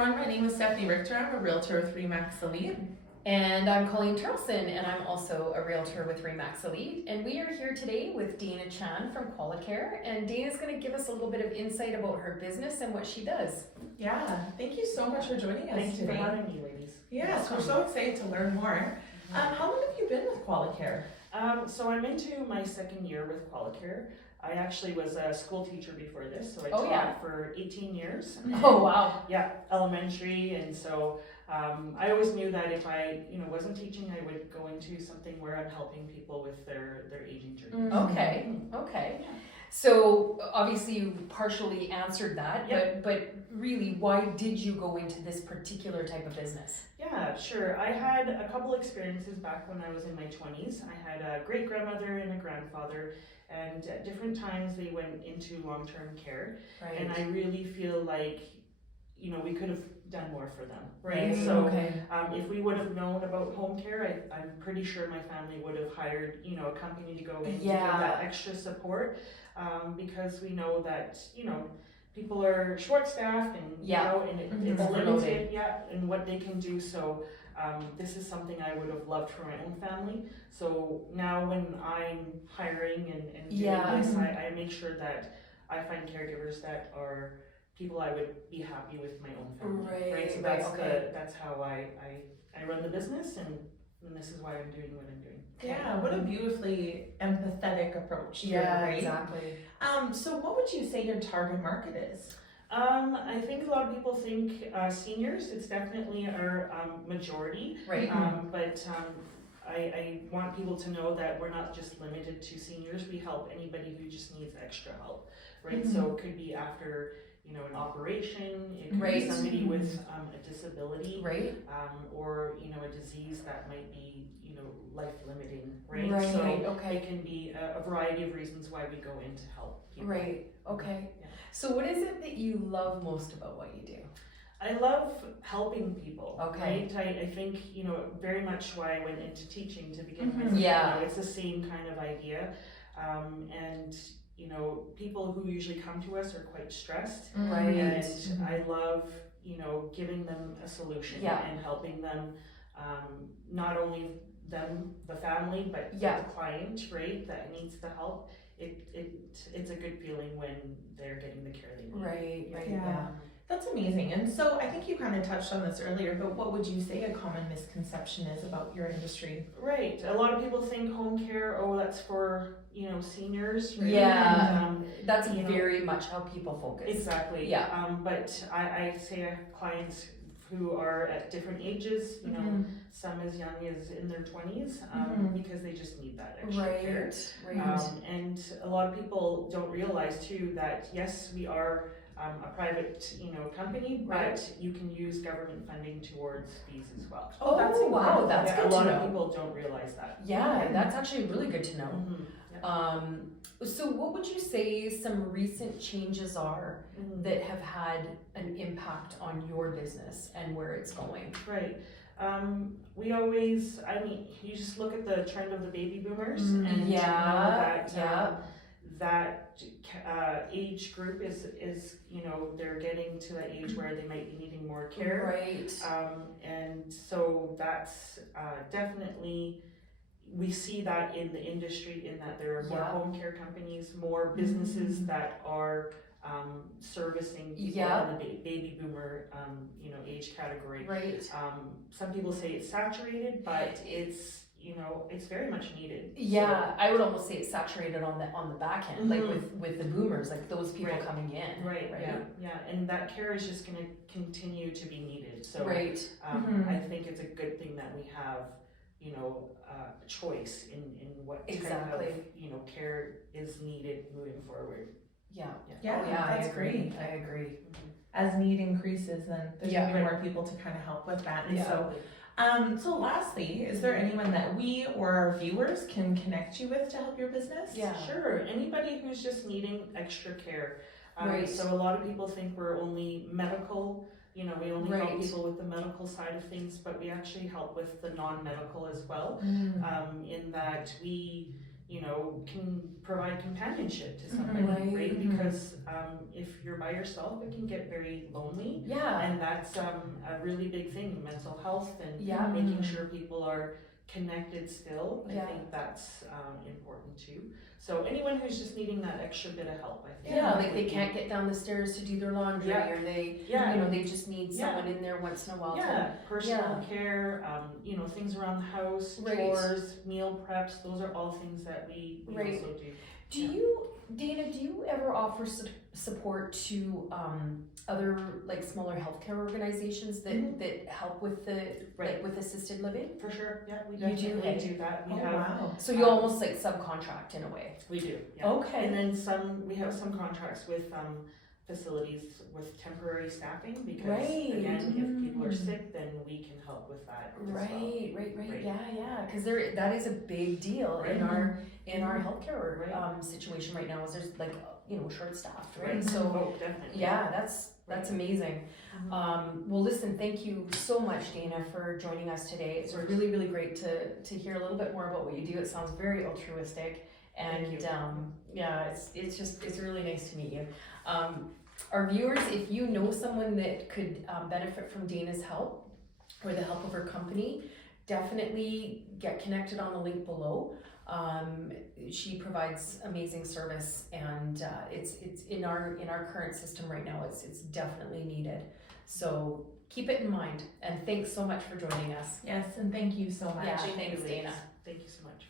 everyone, my name is Stephanie Richter. I'm a realtor with Remax Elite. And I'm Colleen Turlson, and I'm also a realtor with Remax Elite. And we are here today with Dana Chan from Qualicare. And Dana's going to give us a little bit of insight about her business and what she does. Yeah, thank you so much for joining us Thanks today. for having me, ladies. Yes, we're so excited to learn more. How long have you been with Qualicare? So I'm into my second year with Qualicare. I actually was a school teacher before this, so I Oh, taught yeah. for 18 years. Oh, wow. Yeah, elementary, and so I always knew that if I, wasn't teaching, I would go into something where I'm helping people with their aging journey. Okay. So obviously you partially answered that, Yep. but really, why did you go into this particular type of business? Yeah, sure. I had a couple experiences back when I was in my 20s. I had a great-grandmother and a grandfather, and at different times they went into long-term care. Right. And I really feel like, we could have done more for them, right? Right. So Okay. if we would have known about home care, I'm pretty sure my family would have hired, a company to go in to give that extra support, because we know that, people are short-staffed and, and it's limited, in what they can do. So this is something I would have loved for my own family. So now when I'm hiring and doing this, I make sure that I find caregivers that are people I would be happy with my own family. Right. So that's how I run the business, and this is why I'm doing what I'm doing. Yeah, what a beautifully empathetic approach to it, right? Exactly. So what would you say your target market is? I think a lot of people think seniors. It's definitely our majority. Right. But I want people to know that we're not just limited to seniors. We help anybody who just needs extra help, right? So it could be after, an operation. It could be somebody with a disability, right? Or, a disease that might be, life limiting, right? So it can be a variety of reasons why we go in to help people. Right. Okay. Yeah. So what is it that you love most about what you do? I love helping people. Okay. Right? I think, very much why I went into teaching to begin with. Yeah. It's the same kind of idea. And, people who usually come to us are quite stressed. Right. And I love, giving them a solution and helping them, not only them, the family, but the client, right, that needs the help. It's a good feeling when they're getting the care they need. Right. Yeah. That's amazing. And so I think you kind of touched on this earlier, but what would you say a common misconception is about your industry? Right. A lot of people think home care, that's for, seniors. Right? Yeah. And, that's very much how people focus. Exactly. Yeah. But I say I have clients who are at different ages, some as young as in their 20s, because they just need that extra care. Right. And a lot of people don't realize too that yes, we are a private, company, but you can use government funding towards fees as well. Oh, that's wow, that's good to know. A lot of people don't realize that. Yeah, that's actually really good to know. Yeah. So what would you say some recent changes are that have had an impact on your business and where it's going? Right. We always, you just look at the trend of the baby boomers and you know that age group is they're getting to that age where they might be needing more care. Right. And so that's definitely, we see that in the industry, in that there are more home care companies, more businesses that are servicing people in the baby boomer age category. Right. Some people say it's saturated, but it's it's very much needed. Yeah, I would almost say it's saturated on the back end, like with the boomers, like those people coming in. Right. Yeah, and that care is just going to continue to be needed. So I think it's a good thing that we have a choice in what type of care is needed moving forward. Yeah, that's great. I agree. As need increases, then there's going to be more people to kind of help with that. And so lastly, is there anyone that we or our viewers can connect you with to help your business? Yeah, sure. Anybody who's just needing extra care. Right. So a lot of people think we're only medical. We only help people with the medical side of things, but we actually help with the non-medical as well. In that we can provide companionship to somebody, Right. right? Because if you're by yourself, it can get very lonely. Yeah. And that's a really big thing, mental health and Yeah. making sure people are connected still. I Yeah. think that's important too. So anyone who's just needing that extra bit of help, I think. Yeah, like they can't get down the stairs to do their laundry, Yeah. or they, Yeah. they just need Yeah. someone in there once in a while. Yeah, personal Yeah. care, things around the house, Right. chores, meal preps, those are all things that we Right. also do. Do you, Dana, do you ever offer support to other like smaller healthcare organizations that, Mhm. that help with the Right. like with assisted living? For sure, yeah, we You do, definitely hey? do that. We Oh, have, wow. So you almost like subcontract in a way. we do, yeah. Okay. And then we have some contracts with facilities with temporary staffing because Right. again, if people are Mm. sick, then we can help with that as well. Right, Right. yeah, because that is a big deal in Right. our healthcare Right. situation right now. Is there's like short staffed, right? Right. So Oh, definitely. yeah, that's amazing. Mhm. Well, listen, thank you so much, Dana, for joining us today. It's really, really great to hear a little bit more about what you do. It sounds very altruistic, and Thank you. yeah, it's really nice to meet you. Our viewers, if you know someone that could benefit from Dana's help or the help of her company, definitely get connected on the link below. She provides amazing service, and it's in our current system right now. It's definitely needed. So keep it in mind, and thanks so much for joining us. Yes, and thank you so much. Yeah, Thank you, thanks, ladies. Dana. Thank you so much.